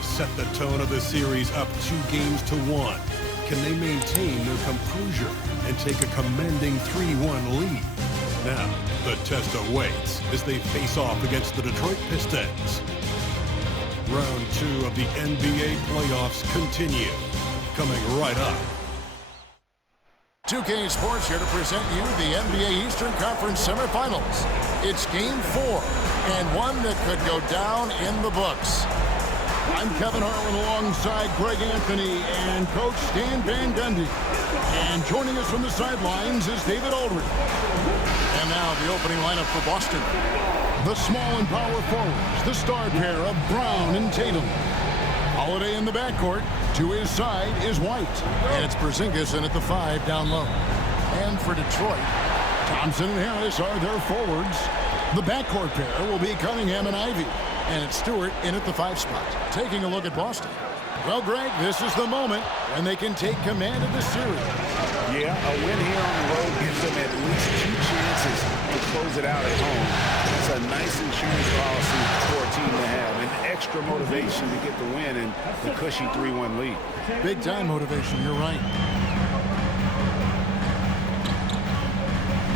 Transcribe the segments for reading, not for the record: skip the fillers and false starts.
Set the tone of the series up 2-1. Can they maintain their composure and take a commanding 3-1 lead? Now, the test awaits as they face off against the Detroit Pistons. Round 2 of the NBA playoffs continue. Coming right up. 2K Sports here to present you the NBA Eastern Conference semifinals. It's Game 4, and one that could go down in the books. I'm Kevin Harlan alongside Greg Anthony and Coach Stan Van Gundy. And joining us from the sidelines is David Aldridge. And now the opening lineup for Boston. The small and power forwards, the star pair of Brown and Tatum. Holiday in the backcourt. To his side is White. And it's Porzingis in at the 5 down low. And for Detroit, Thompson and Harris are their forwards. The backcourt pair will be Cunningham and Ivy. And it's Stewart in at the 5 spot. Taking a look at Boston. Well, Greg, this is the moment when they can take command of the series. Yeah, a win here on the road gives them at least 2 chances to close it out at home. It's a nice insurance policy for a team to have. An extra motivation to get the win and the cushy 3-1 lead. Big time motivation, you're right.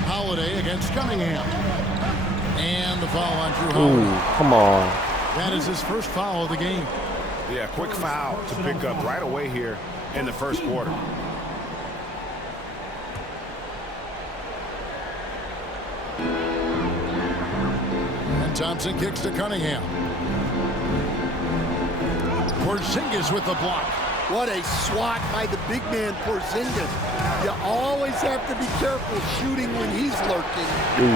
Holiday against Cunningham. And the foul on Drew Holiday. Ooh, come on. That is his first foul of the game. Yeah, quick foul to pick up right away here in the first quarter. And Thompson kicks to Cunningham. Porzingis with the block. What a swat by the big man Porzingis. You always have to be careful shooting when he's lurking.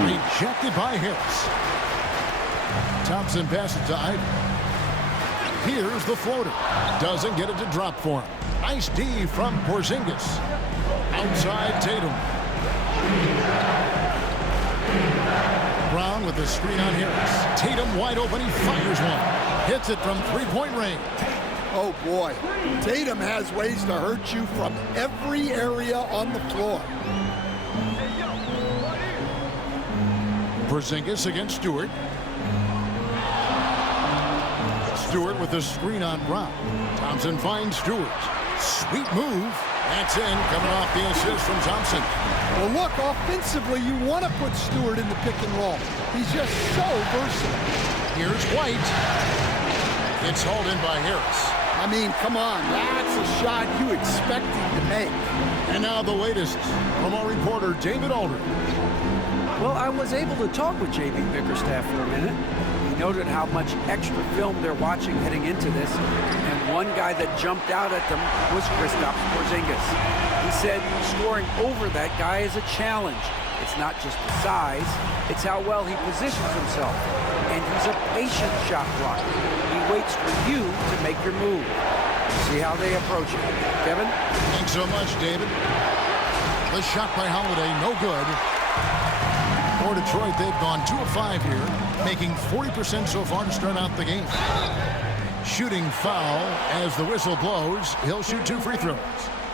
Rejected by Harris. Thompson passes to Ivy. Here's the floater. Doesn't get it to drop for him. Nice D from Porzingis. Outside Tatum. Brown with the screen on Harris. Tatum wide open. He fires one. Hits it from three-point range. Oh, boy. Tatum has ways to hurt you from every area on the floor. Porzingis against Stewart. Stewart with the screen on Brown. Thompson finds Stewart. Sweet move. That's in, coming off the assist from Thompson. Well, look, offensively, you want to put Stewart in the pick and roll. He's just so versatile. Here's White. It's hauled in by Harris. I mean, come on, that's a shot you expect him to make. And now the latest from our reporter, David Aldridge. Well, I was able to talk with J.B. Bickerstaff for a minute. He noted how much extra film they're watching heading into this, and one guy that jumped out at them was Kristaps Porzingis. He said scoring over that guy is a challenge. It's not just the size, it's how well he positions himself. And he's a patient shot blocker. He waits for you to make your move. See how they approach it. Kevin? Thanks so much, David. The shot by Holiday, no good. For Detroit, they've gone 2 of 5 here, making 40% so far to start out the game. Shooting foul as the whistle blows. He'll shoot 2 free throws.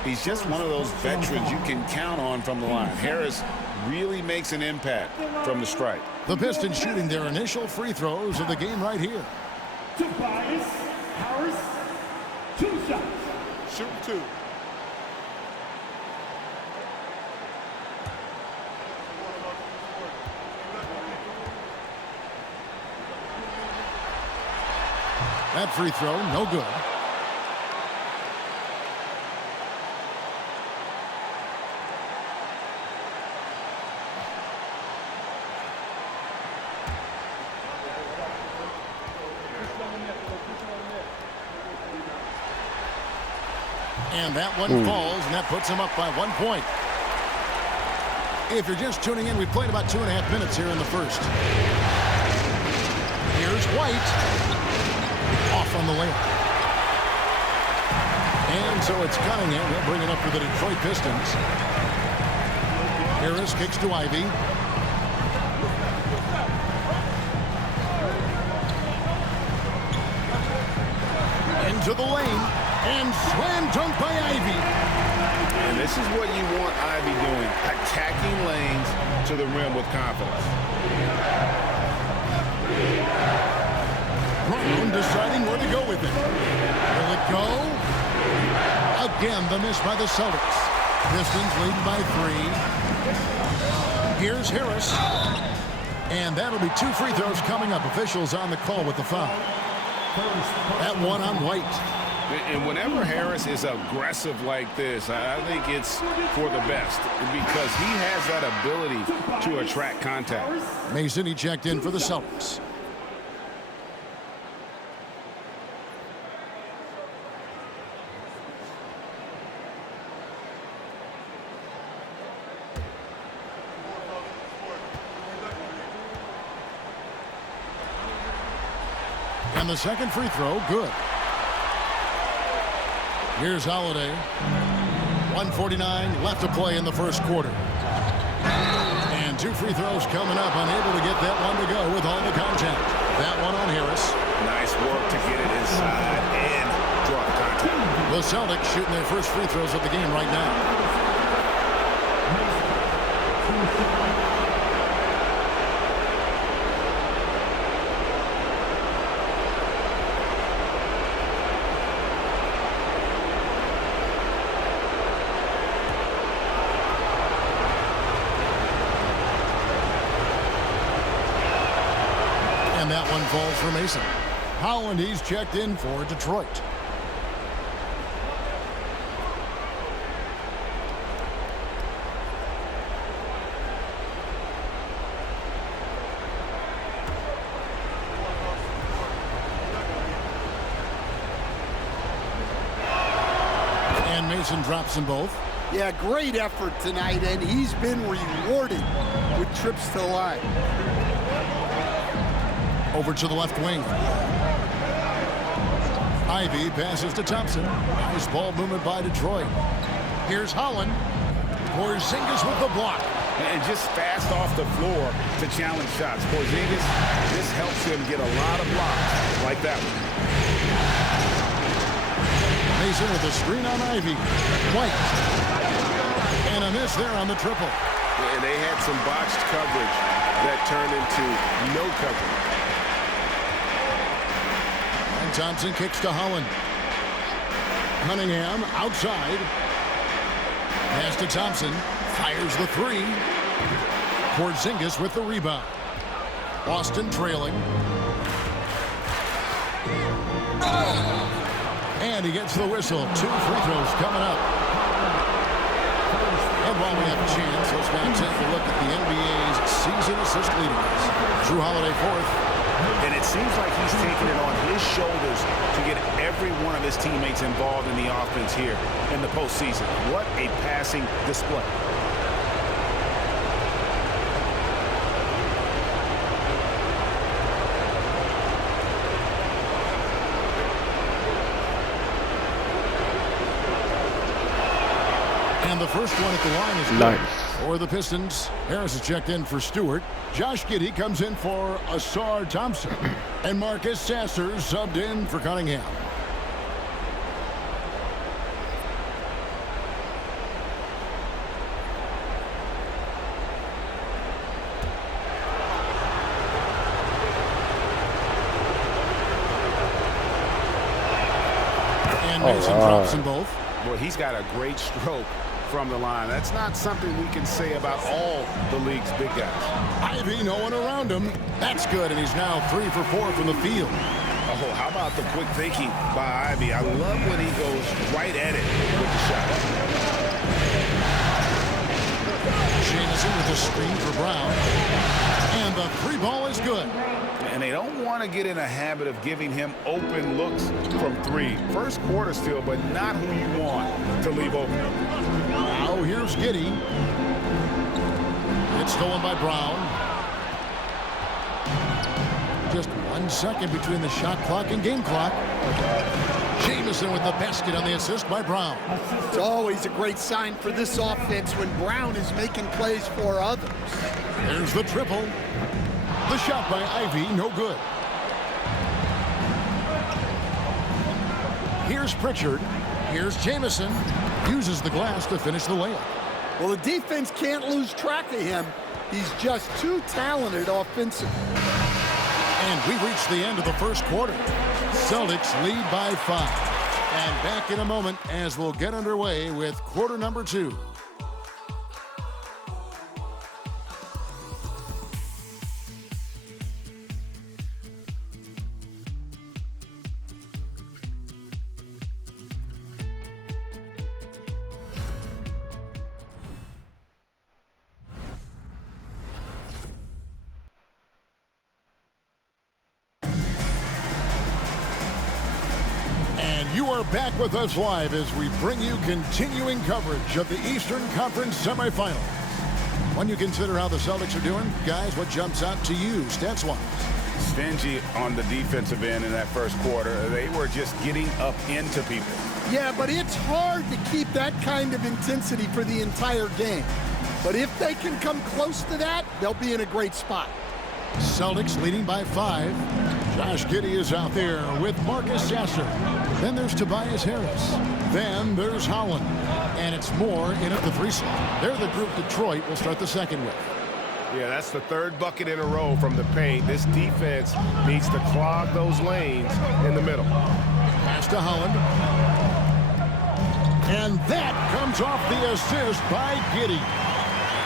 He's just one of those veterans you can count on from the line. Harris really makes an impact from the strike. The Pistons shooting their initial free throws of the game right here. Tobias Harris, 2 shots. Shoot 2. That free throw, no good. And that one falls, and that puts him up by 1 point. If you're just tuning in, we've played about 2.5 minutes here in the first. Here's White. Off on the layup. And so it's Cunningham. He'll bring it up for the Detroit Pistons. Harris kicks to Ivy. Into the lane. And slam dunk by Ivy. And this is what you want Ivy doing, attacking lanes to the rim with confidence. Brown deciding where to go with it. Will it go? Again, the miss by the Celtics. Pistons leading by 3. Here's Harris. And that'll be 2 free throws coming up. Officials on the call with the foul. That one on White. And whenever Harris is aggressive like this, I think it's for the best because he has that ability to attract contact. Mason, he checked in for the Celtics. And the second free throw, good. Here's Holiday. 1:49 left to play in the first quarter. And 2 free throws coming up, unable to get that one to go with all the contact. That one on Harris. Nice work to get it inside and draw the contact. The Celtics shooting their first free throws of the game right now. And that one falls for Mason. Howland, he's checked in for Detroit. And Mason drops them both. Yeah, great effort tonight, and he's been rewarded with trips to the line. Over to the left wing. Ivy passes to Thompson. Nice ball movement by Detroit. Here's Holland. Porzingis with the block. And just fast off the floor to challenge shots. Porzingis, this helps him get a lot of blocks like that one. Mason with a screen on Ivy. White. And a miss there on the triple. And they had some botched coverage that turned into no coverage. Thompson kicks to Holland. Cunningham outside. Pass to Thompson. Fires the 3. Porzingis with the rebound. Boston trailing. And he gets the whistle. 2 free throws coming up. And while we have a chance, let's now take a look at the NBA's season assist leaders. Drew Holiday fourth. And it seems like he's taking it on his shoulders to get every one of his teammates involved in the offense here in the postseason. What a passing display. And the first one at the line is nice. For the Pistons, Harris has checked in for Stewart. Josh Giddey comes in for Asar Thompson. And Marcus Sasser subbed in for Cunningham. And Mason drops them both. Boy, he's got a great stroke from the line. That's not something we can say about all the league's big guys. Ivy, no one around him. That's good, and he's now 3 for 4 from the field. Oh, how about the quick thinking by Ivy? I love when he goes right at it with the shot. Jamison with the screen for Brown. And the 3 ball is good. And they don't want to get in a habit of giving him open looks from 3. First quarter still, but not who you want to leave open. Now here's Giddey. It's stolen by Brown. Just 1 second between the shot clock and game clock. Jamison with the basket on the assist by Brown. It's always a great sign for this offense when Brown is making plays for others. There's the triple. The shot by Ivy, no good. Here's Pritchard. Here's Jamison. Uses the glass to finish the layup. Well, the defense can't lose track of him. He's just too talented offensively. And we reached the end of the first quarter. Celtics lead by 5. And back in a moment as we'll get underway with quarter number 2. You are back with us live as we bring you continuing coverage of the Eastern Conference semifinals. When you consider how the Celtics are doing, guys, what jumps out to you stats-wise? Stingy on the defensive end in that first quarter. They were just getting up into people. Yeah, but it's hard to keep that kind of intensity for the entire game. But if they can come close to that, they'll be in a great spot. Celtics leading by 5. Josh Giddey is out there with Marcus Sasser. Then there's Tobias Harris. Then there's Holland. And it's Moore in at the 3 slot. They're the group Detroit will start the second with. Yeah, that's the 3rd bucket in a row from the paint. This defense needs to clog those lanes in the middle. Pass to Holland. And that comes off the assist by Giddey.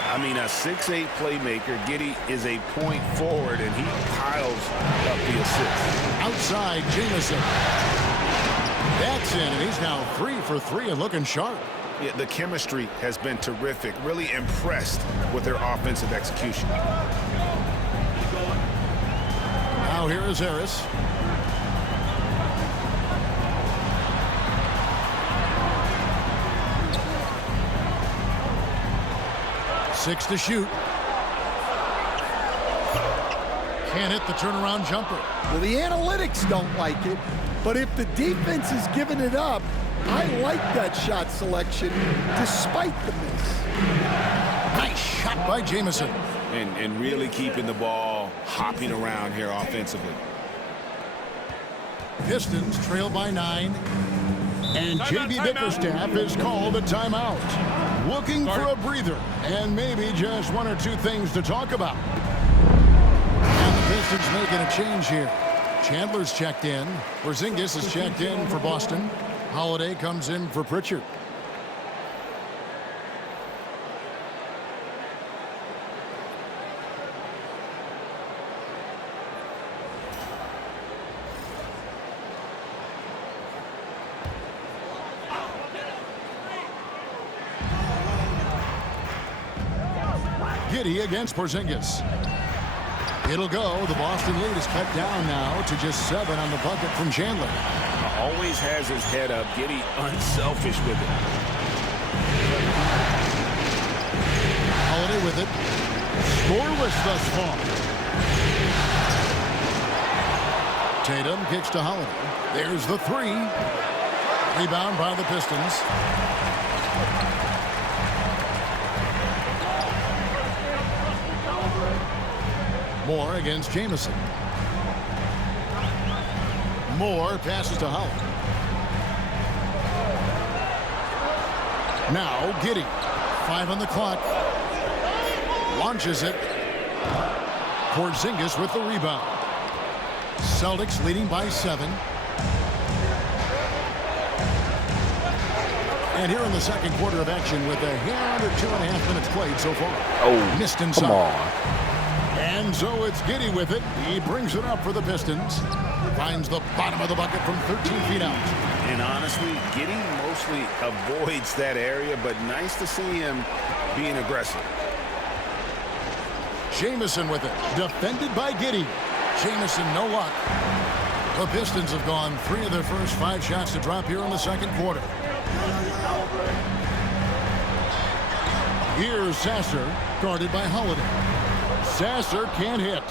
I mean, a 6'8" playmaker. Giddey is a point forward, and he piles up the assist. Outside, Jamison. That's in, and he's now 3 for 3 and looking sharp. Yeah, the chemistry has been terrific. Really impressed with their offensive execution. Now here is Harris. Six to shoot. Can't hit the turnaround jumper. Well, the analytics don't like it, but if the defense is giving it up, I like that shot selection despite the miss. Nice shot by Jamison. And really keeping the ball hopping around here offensively. Pistons trail by 9. And J.B. Bickerstaff is called a timeout. Looking for a breather and maybe just 1 or 2 things to talk about. And the Pistons making a change here. Chandler's checked in. Porzingis is checked in for Boston. Holiday comes in for Pritchard. Giddey against Porzingis. It'll go. The Boston lead is cut down now to just 7 on the bucket from Chandler. Always has his head up. Giddey unselfish with it. Holiday with it. Scoreless thus far. Tatum kicks to Holiday. There's the 3. Rebound by the Pistons. Moore against Jamison. Moore passes to Holland. Now Giddey. 5 on the clock. Launches it. Porzingis with the rebound. Celtics leading by 7. And here in the second quarter of action with a hair under 2.5 minutes played so far. Oh, missed inside. come on. And so it's Giddey with it. He brings it up for the Pistons. Finds the bottom of the bucket from 13 feet out. And honestly, Giddey mostly avoids that area, but nice to see him being aggressive. Jamison with it. Defended by Giddey. Jamison, no luck. The Pistons have gone 3 of their first 5 shots to drop here in the second quarter. Here's Sasser, guarded by Holiday. Sasser can't hit.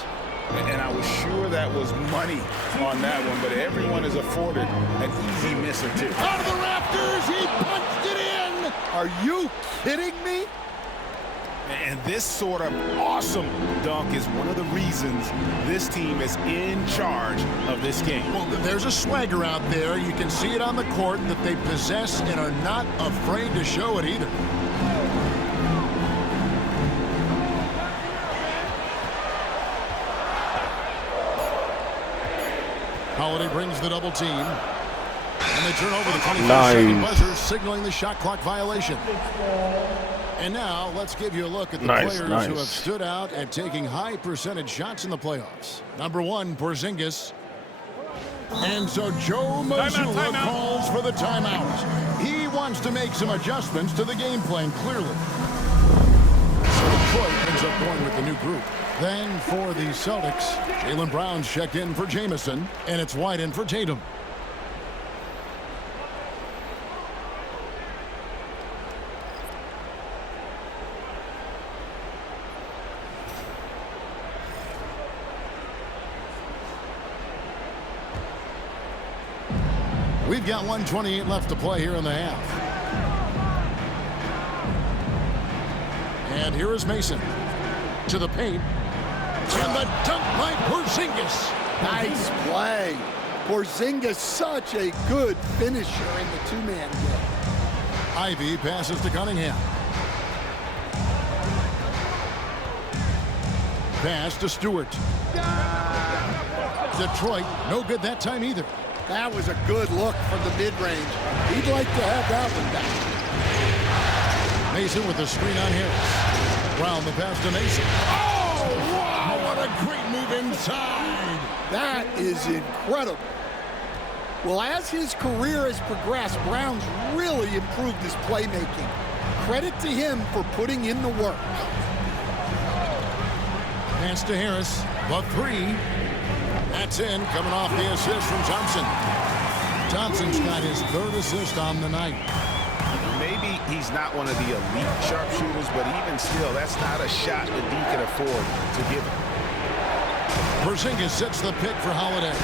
And I was sure that was money on that one, but everyone is afforded an easy miss or 2. Out of the rafters, he punched it in! Are you kidding me? And this sort of awesome dunk is one of the reasons this team is in charge of this game. Well, there's a swagger out there. You can see it on the court that they possess and are not afraid to show it either. Holiday brings the double team. And they turn over the 25-second buzzer, signaling the shot clock violation. And now let's give you a look at the players who have stood out and taking high percentage shots in the playoffs. Number 1, Porzingis. And so Joe Mazzulla calls for the timeout. He wants to make some adjustments to the game plan, clearly. So Detroit ends up going with the new group. Then for the Celtics, Jaylen Brown's checked in for Jamison, and it's White in for Tatum. We've got 1:28 left to play here in the half. And here is Mason to the paint. And the dunk by Porzingis. Nice play. Porzingis, such a good finisher in the two-man game. Ivy passes to Cunningham. Pass to Stewart. Detroit, no good that time either. That was a good look from the mid-range. He'd like to have that one back. Mason with the screen on Harris. Brown the pass to Mason. Oh, wow, what a great move inside. That is incredible. Well, as his career has progressed, Brown's really improved his playmaking. Credit to him for putting in the work. Pass to Harris. The 3. That's in, coming off the assist from Thompson. Thompson's got his 3rd assist on the night. Maybe he's not one of the elite sharpshooters, but even still, that's not a shot that he can afford to give him. Porzingis sets the pick for Holiday.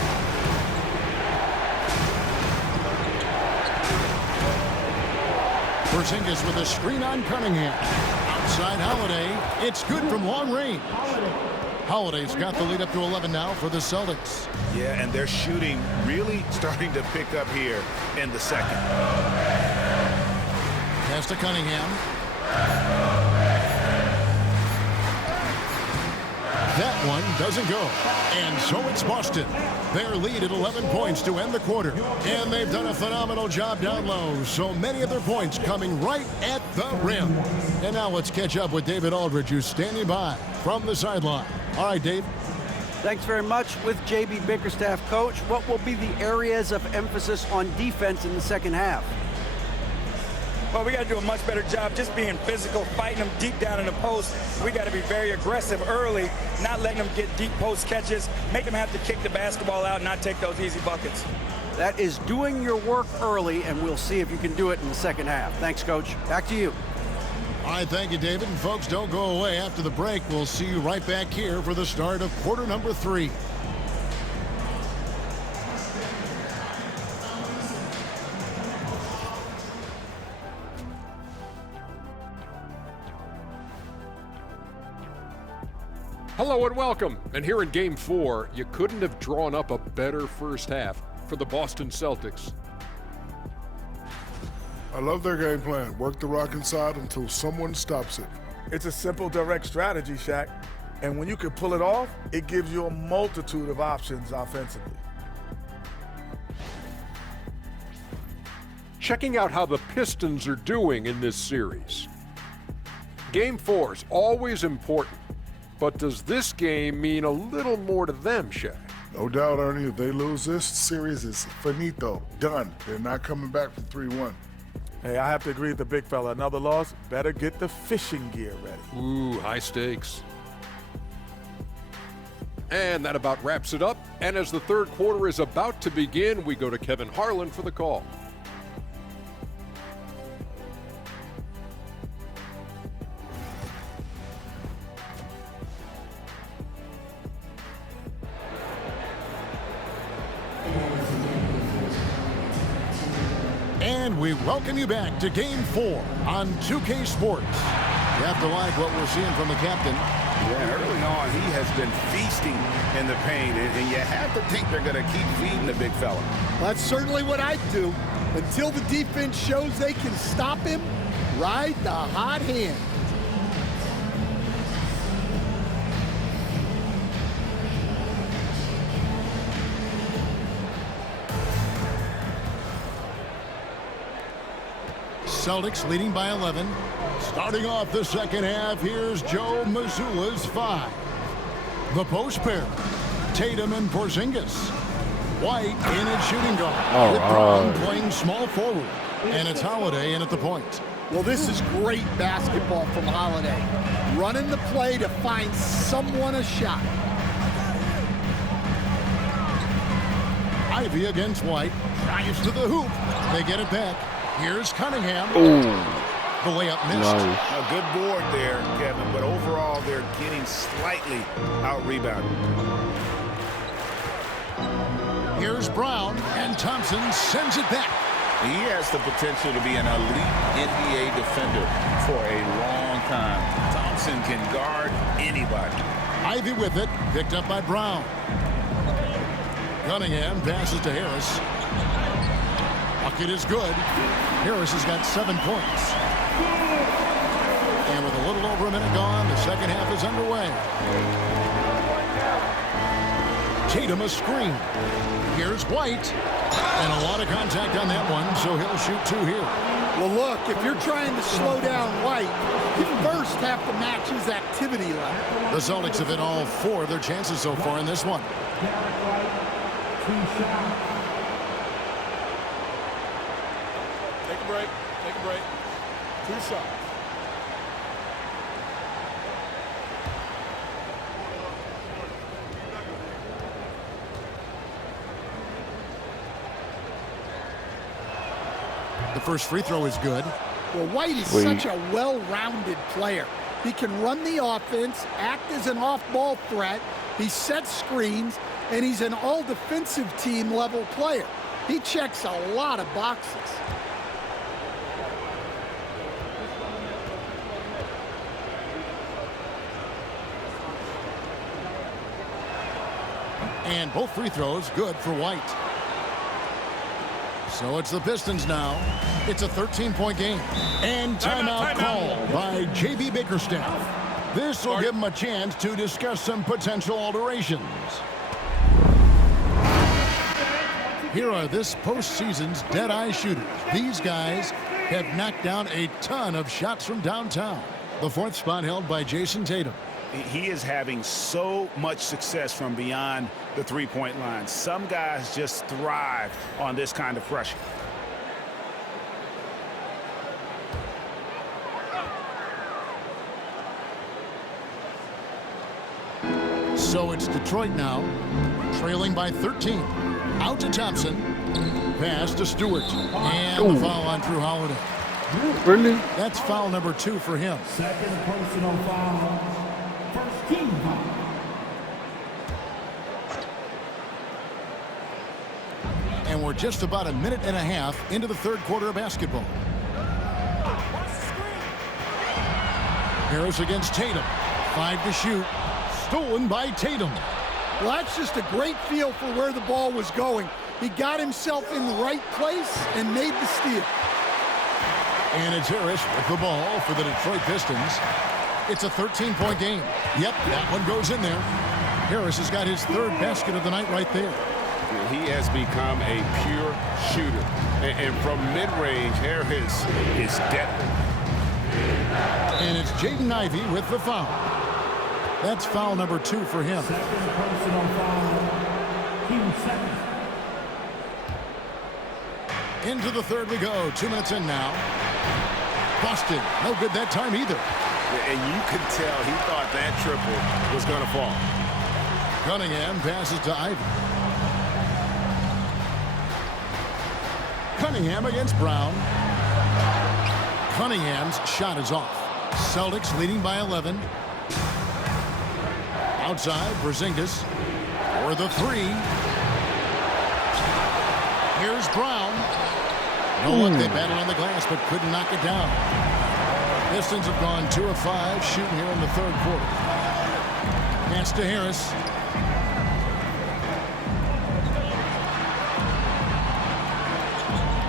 Porzingis with a screen on Cunningham. Outside Holiday. It's good from long range. Holiday's got the lead up to 11 now for the Celtics. Yeah, and their shooting really starting to pick up here in the second. Pass to Cunningham. That one doesn't go. And so it's Boston. Their lead at 11 points to end the quarter. And they've done a phenomenal job down low. So many of their points coming right at the rim. And now let's catch up with David Aldridge, who's standing by from the sideline. All right, Dave. Thanks very much. With J.B. Bickerstaff, Coach, what will be the areas of emphasis on defense in the second half? Well, we got to do a much better job just being physical, fighting them deep down in the post. We got to be very aggressive early, not letting them get deep post catches, make them have to kick the basketball out and not take those easy buckets. That is doing your work early, and we'll see if you can do it in the second half. Thanks, Coach. Back to you. All right, thank you, David. And folks, don't go away. After the break, we'll see you right back here for the start of quarter number 3. Hello and welcome. And here in Game 4, you couldn't have drawn up a better first half for the Boston Celtics. I love their game plan. Work the rock inside until someone stops it. It's a simple, direct strategy, Shaq. And when you can pull it off, it gives you a multitude of options offensively. Checking out how the Pistons are doing in this series. Game 4 is always important, but does this game mean a little more to them, Shaq? No doubt, Ernie. If they lose this series, it's finito. Done. They're not coming back from 3-1. Hey, I have to agree with the big fella. Another loss, better get the fishing gear ready. Ooh, high stakes. And that about wraps it up. And as the third quarter is about to begin, we go to Kevin Harlan for the call. And we welcome you back to Game 4 on 2K Sports. You have to like what we're seeing from the captain. Yeah, early on, he has been feasting in the paint, and you have to think they're going to keep feeding the big fella. That's certainly what I'd do. Until the defense shows they can stop him, ride the hot hand. Celtics leading by 11. Starting off the second half, here's Joe Mazzulla's 5. The post pair, Tatum and Porzingis. White in at shooting guard. With Brown playing small forward. And it's Holiday in at the point. Well, this is great basketball from Holiday. Running the play to find someone a shot. Ivy against White. Drives to the hoop. They get it back. Here's Cunningham. The layup missed. Nice. A good board there, Kevin, but overall they're getting slightly out-rebounded. Here's Brown, and Thompson sends it back. He has the potential to be an elite NBA defender for a long time. Thompson can guard anybody. Ivy with it, picked up by Brown. Cunningham passes to Harris. Bucket is good. Harris has got 7 points. And with a little over a minute gone, the second half is underway. Tatum a screen. Here's White. And a lot of contact on that one, so he'll shoot 2 here. Well, look, if you're trying to slow down White, you first have to match his activity level. The Celtics have hit all 4 of their chances so far in this one. Take a break. Take a break. 2 shots. The first free throw is good. Well, White is such a well-rounded player. He can run the offense, act as an off-ball threat, he sets screens, and he's an all-defensive team level player. He checks a lot of boxes. And both free throws good for White. So it's the Pistons now. It's a 13-point game. And timeout called by J.B. Bickerstaff. This will give him a chance to discuss some potential alterations. Here are this postseason's dead-eye shooters. These guys have knocked down a ton of shots from downtown. The 4th spot held by Jason Tatum. He is having so much success from beyond the three-point line. Some guys just thrive on this kind of pressure. So it's Detroit now, trailing by 13. Out to Thompson. Pass to Stewart. And the foul on Drew Holiday. Really? That's foul number 2 for him. Second personal foul. First team foul. And we're just about a minute and a half into the 3rd quarter of basketball. Harris against Tatum. 5 to shoot. Stolen by Tatum. Well, that's just a great feel for where the ball was going. He got himself in the right place and made the steal. And it's Harris with the ball for the Detroit Pistons. It's a 13-point game. Yep, that one goes in there. Harris has got his 3rd basket of the night right there. He has become a pure shooter. And from mid-range, Harris is deadly. And it's Jaden Ivey with the foul. That's foul number 2 for him. Second personal foul. Team second. Into the 3rd we go. 2 minutes in now. Busted. No good that time either. And you could tell he thought that triple was going to fall. Cunningham passes to Ivey. Cunningham against Brown. Cunningham's shot is off. Celtics leading by 11. Outside, Porzingis for the 3. Here's Brown. No luck, they battled on the glass, but couldn't knock it down. Pistons have gone 2 of 5 shooting here in the third quarter. Pass to Harris.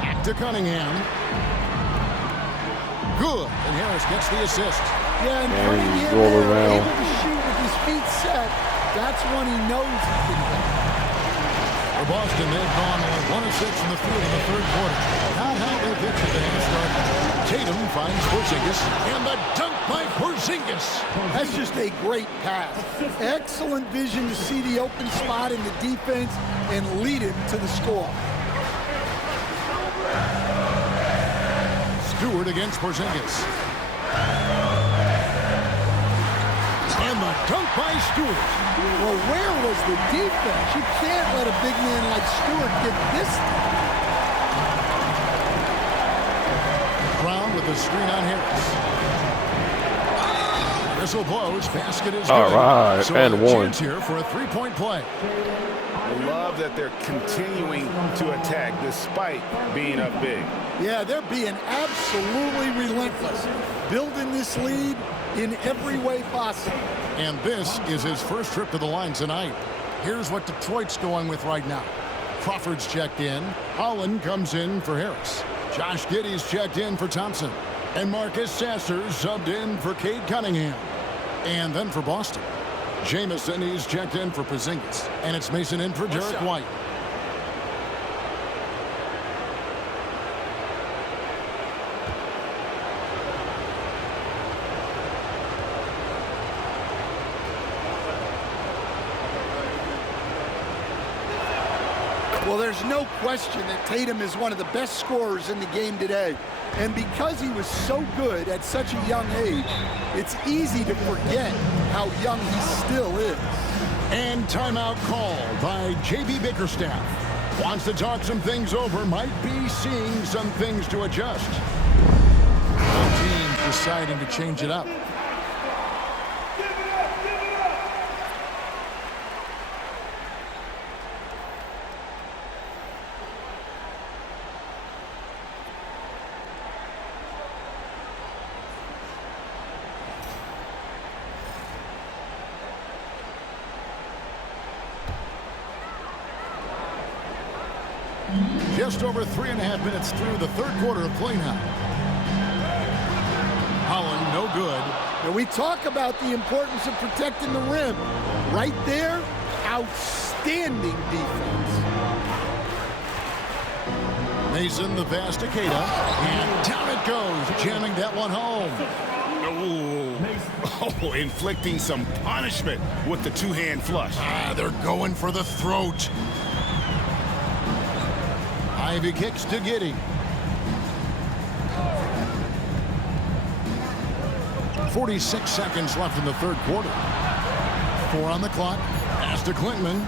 Back to Cunningham. Good. And Harris gets the assist. Yeah, and Cunningham there, able to shoot with his feet set. That's when he knows he can hit. For Boston, they've gone 1 of 6 in the field in the third quarter. Not how they pitched at the half start. Tatum finds Porzingis, and the dunk by Porzingis. That's just a great pass. Excellent vision to see the open spot in the defense and lead him to the score. Stewart against Porzingis. And the dunk by Stewart. Well, where was the defense? You can't let a big man like Stewart get this. Brown with the screen on Harris. Whistle blows. Basket is good. All right, so and a one. chance here for a three-point play. I love that they're continuing to attack despite being up big. Yeah, they're being absolutely relentless, building this lead in every way possible. And this is his first trip to the line tonight. Here's what Detroit's going with right now. Crawford's checked in. Holland comes in for Harris. Josh Giddey's checked in for Thompson. And Marcus Sasser subbed in for Cade Cunningham. And then for Boston, Jamison, he's checked in for Porzingis. And it's Mason in for Derek White. Well, there's no question that Tatum is one of the best scorers in the game today. And because he was so good at such a young age, it's easy to forget how young he still is. And timeout called by J.B. Bickerstaff. Wants to talk some things over, might be seeing some things to adjust. Both teams deciding to change it up. Just over 3.5 minutes through the third quarter of play now. Holland, no good. And we talk about the importance of protecting the rim. Right there, outstanding defense. Mason, the pass to Keita. And down it goes, jamming that one home. Oh, inflicting some punishment with the two-hand flush. They're going for the throat. Ivy kicks to Giddey. 46 seconds left in the third quarter. 4 on the clock. Pass to Klintman.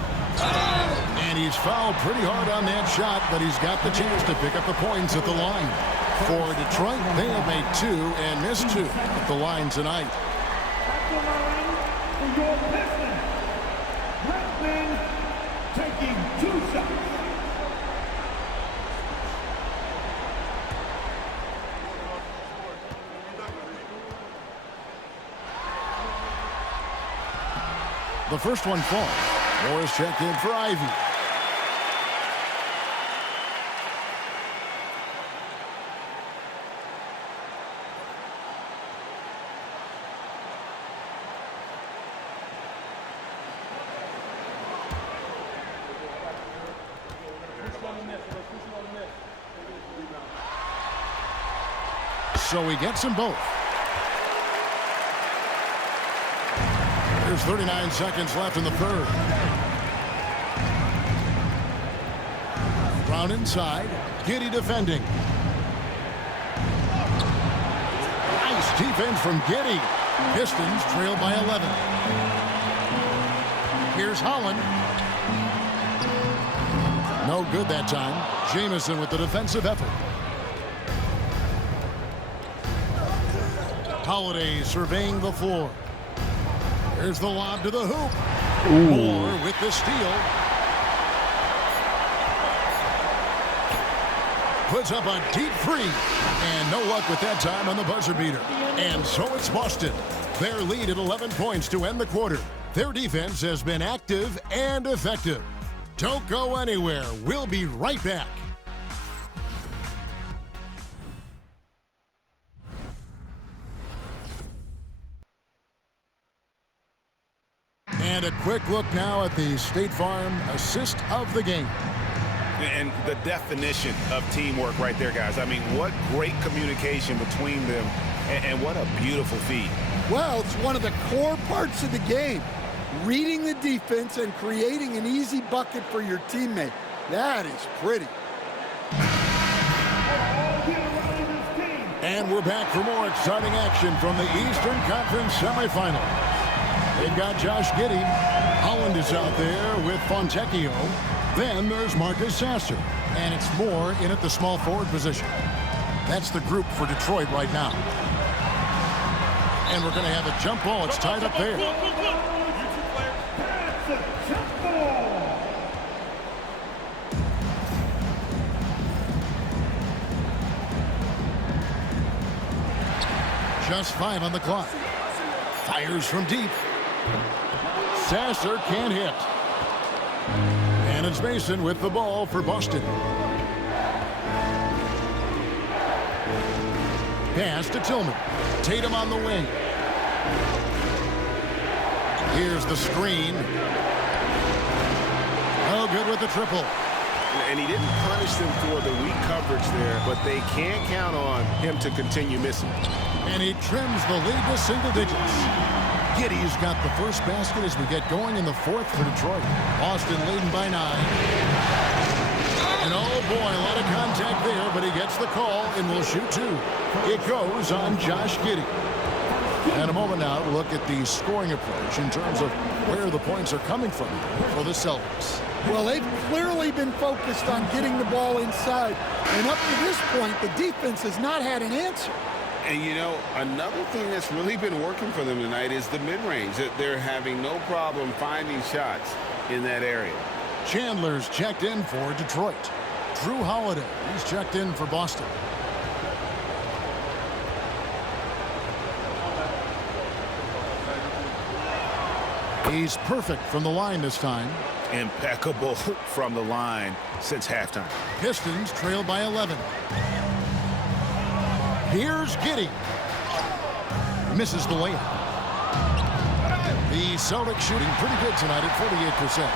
And he's fouled pretty hard on that shot, but he's got the chance to pick up the points at the line. For Detroit, they have made 2 and missed 2 at the line tonight. For your Pistons, Redman taking 2 shots. The first one falls. Morris checked in for Ivy. So he gets them both. There's 39 seconds left in the third. Brown inside. Giddey defending. Nice defense from Giddey. Pistons trail by 11. Here's Holland. No good that time. Jamison with the defensive effort. Holiday surveying the floor. Here's the lob to the hoop. Moore with the steal. puts up a deep three. And no luck with that time on the buzzer beater. And so it's Boston. Their lead at 11 points to end the quarter. Their defense has been active and effective. Don't go anywhere. We'll be right back. And a quick look now at the State Farm assist of the game. And the definition of teamwork right there, guys. I mean, what great communication between them, and what a beautiful feed. Well, it's one of the core parts of the game. Reading the defense and creating an easy bucket for your teammate. That is pretty. And we're back for more exciting action from the Eastern Conference semifinal. They've got Josh Giddey. Holland is out there with Fontecchio. Then there's Marcus Sasser. And it's Moore in at the small forward position. That's the group for Detroit right now. And we're going to have a jump ball. It's tied up there. Just 5 on the clock. Fires from deep. Sasser can't hit. And it's Mason with the ball for Boston. Pass to Tillman. Tatum on the wing. Here's the screen. Oh, good with the triple. And he didn't punish them for the weak coverage there, but they can't count on him to continue missing. And he trims the lead to single digits. Giddey's got the first basket as we get going in the fourth for Detroit. Boston leading by 9. And oh boy, a lot of contact there, but he gets the call and will shoot 2. It goes on Josh Giddey. And a moment now to look at the scoring approach in terms of where the points are coming from for the Celtics. Well, they've clearly been focused on getting the ball inside. And up to this point, the defense has not had an answer. And, you know, another thing that's really been working for them tonight is the mid-range. They're having no problem finding shots in that area. Chandler's checked in for Detroit. Drew Holiday, he's checked in for Boston. He's perfect from the line this time. Impeccable from the line since halftime. Pistons trail by 11. Here's Giddey. Misses the layup. The Celtics shooting pretty good tonight at 48%.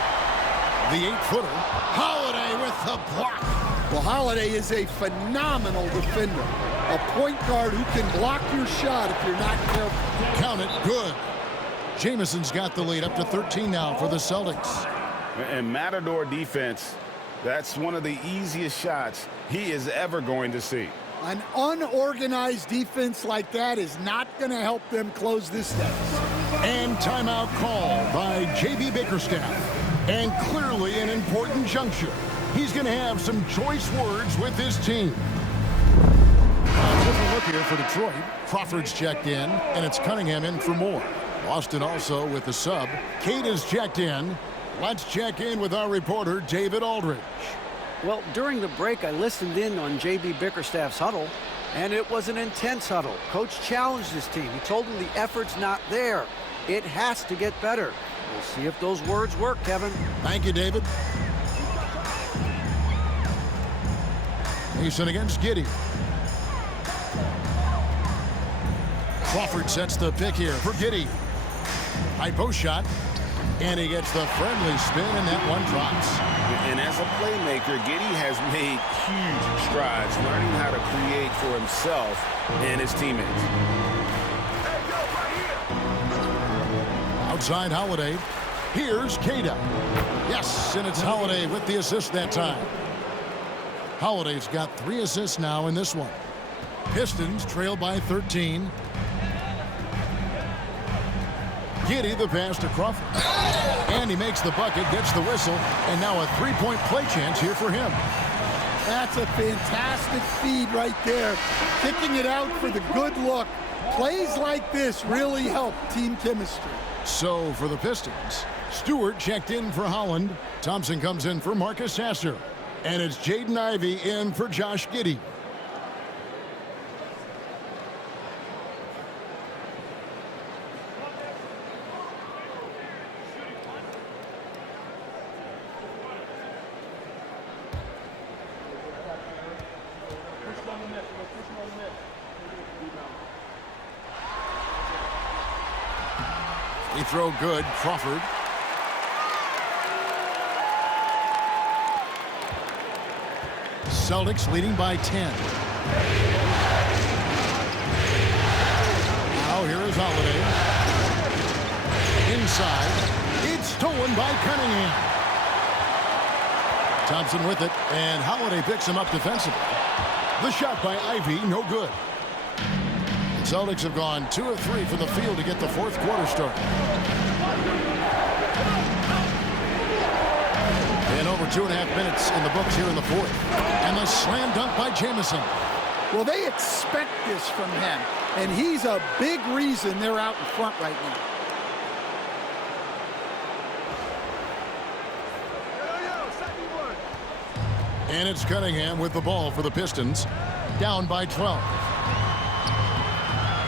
The 8-footer. Holiday with the block. Well, Holiday is a phenomenal defender. A point guard who can block your shot if you're not careful. Count it. Good. Jamison's got the lead up to 13 now for the Celtics. And Matador defense, that's one of the easiest shots he is ever going to see. An unorganized defense like that is not going to help them close this game. And timeout called by J.B. Bickerstaff. And clearly an important juncture. He's going to have some choice words with his team. A different look here for Detroit. Crawford's checked in, and it's Cunningham in for Moore. Boston also with the sub. Kate is checked in. Let's check in with our reporter, David Aldridge. Well, during the break, I listened in on J.B. Bickerstaff's huddle, and it was an intense huddle. Coach challenged his team. He told them the effort's not there. It has to get better. We'll see if those words work, Kevin. Thank you, David. Mason against Giddey. Crawford sets the pick here for Giddey. High post shot. And he gets the friendly spin, and that one drops. And as a playmaker, Giddey has made huge strides learning how to create for himself and his teammates. Outside Holiday. Here's Cada. Yes, and it's Holiday with the assist that time. Holiday's got 3 assists now in this one. Pistons trail by 13. Giddey the pass to Crawford. And he makes the bucket, gets the whistle, and now a 3-point play chance here for him. That's a fantastic feed right there. Kicking it out for the good look. Plays like this really help team chemistry. So for the Pistons, Stewart checked in for Holland. Thompson comes in for Marcus Sasser. And it's Jaden Ivey in for Josh Giddey. Free throw good, Crawford. Celtics leading by 10. Now here is Holiday. Inside. It's stolen by Cunningham. Thompson with it, and Holiday picks him up defensively. The shot by Ivey, no good. The Celtics have gone 2 of 3 from the field to get the fourth quarter started. And over 2.5 minutes in the books here in the fourth. And the slam dunk by Jamison. Well, they expect this from him, and he's a big reason they're out in front right now. And it's Cunningham with the ball for the Pistons. Down by 12.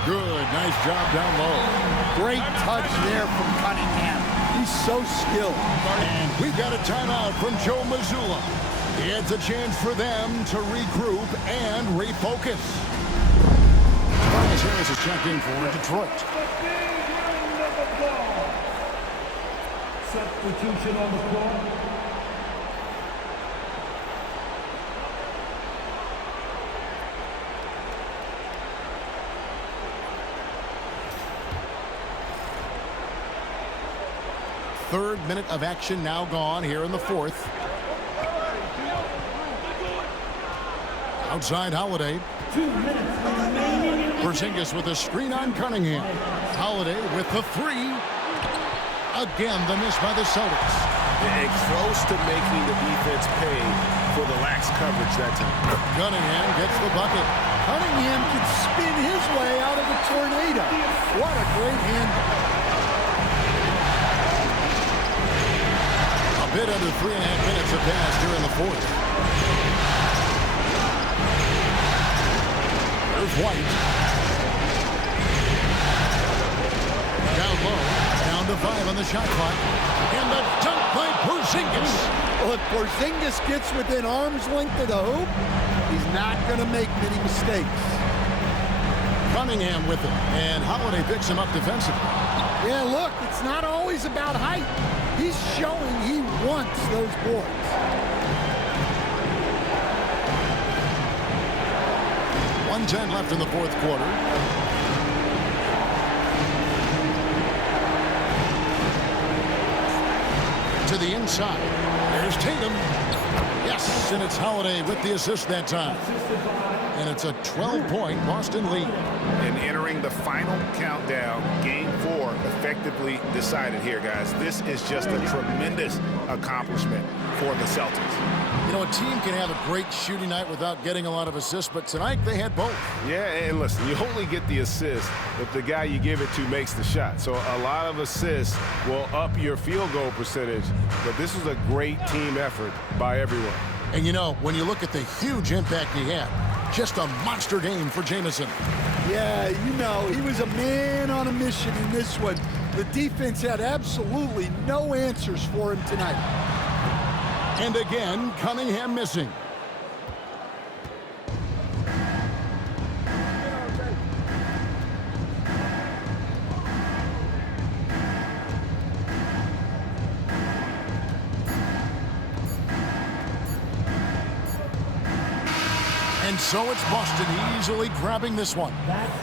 Good, nice job down low. Great touch there from Cunningham. He's so skilled. And we've got a timeout from Joe Mazzulla. It's a chance for them to regroup and refocus. Thomas Harris is checked in for Detroit. Substitution on the floor. Third minute of action now gone here in the fourth. Outside Holiday. 2 minutes remaining. Porzingis with a screen on Cunningham. Holiday with the three. Again, the miss by the Celtics. And close to making the defense pay for the lax coverage that time. Cunningham gets the bucket. Cunningham can spin his way out of a tornado. What a great handle. A bit under 3.5 minutes have passed here in the fourth. There's White. Down low. Down to 5 on the shot clock. And the dunk by Porzingis. Well, if Porzingis gets within arm's length of the hoop, he's not going to make many mistakes. Cunningham with it. And Holiday picks him up defensively. Yeah, look, it's not always about height. He's showing he wants those boards. .110 left in the fourth quarter. To the inside. There's Tatum. Yes, and it's Holiday with the assist that time. And it's a 12-point Boston lead. And entering the final countdown, game 4 effectively decided here, guys. This is just a tremendous accomplishment for the Celtics. You know, a team can have a great shooting night without getting a lot of assists, but tonight they had both. Yeah, and listen, you only get the assist if the guy you give it to makes the shot. So a lot of assists will up your field goal percentage, but this was a great team effort by everyone. And you know, when you look at the huge impact he had, just a monster game for Jamison. Yeah, you know, he was a man on a mission in this one. The defense had absolutely no answers for him tonight. And again, Cunningham missing. And so it's Boston easily grabbing this one.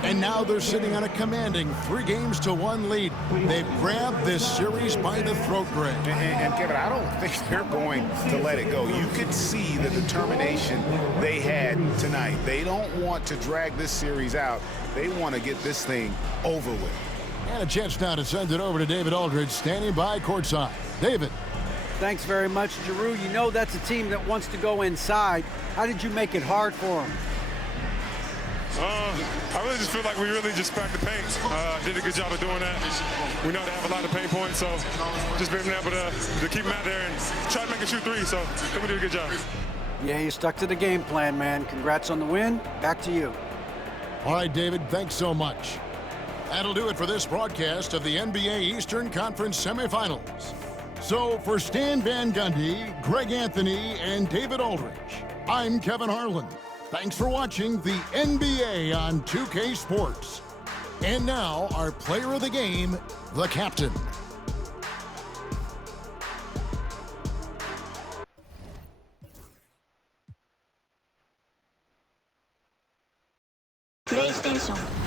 And now they're sitting on a commanding 3-1 lead. They've grabbed this series by the throat, Greg. And Kevin, I don't think they're going to let it go. You could see the determination they had tonight. They don't want to drag this series out. They want to get this thing over with. And a chance now to send it over to David Aldridge, standing by courtside. David. Thanks very much, Giroux. You know that's a team that wants to go inside. How did you make it hard for them? I really just feel like we really just cracked the paint. Did a good job of doing that. We know they have a lot of paint points, so just being able to keep them out there and try to make a shoot three. So I think we did a good job. Yeah, you stuck to the game plan, man. Congrats on the win. Back to you. All right, David, thanks so much. That'll do it for this broadcast of the NBA Eastern Conference semifinals. So for Stan Van Gundy, Greg Anthony, and David Aldridge, I'm Kevin Harlan. Thanks for watching the NBA on 2K Sports. And now, our player of the game, the captain. PlayStation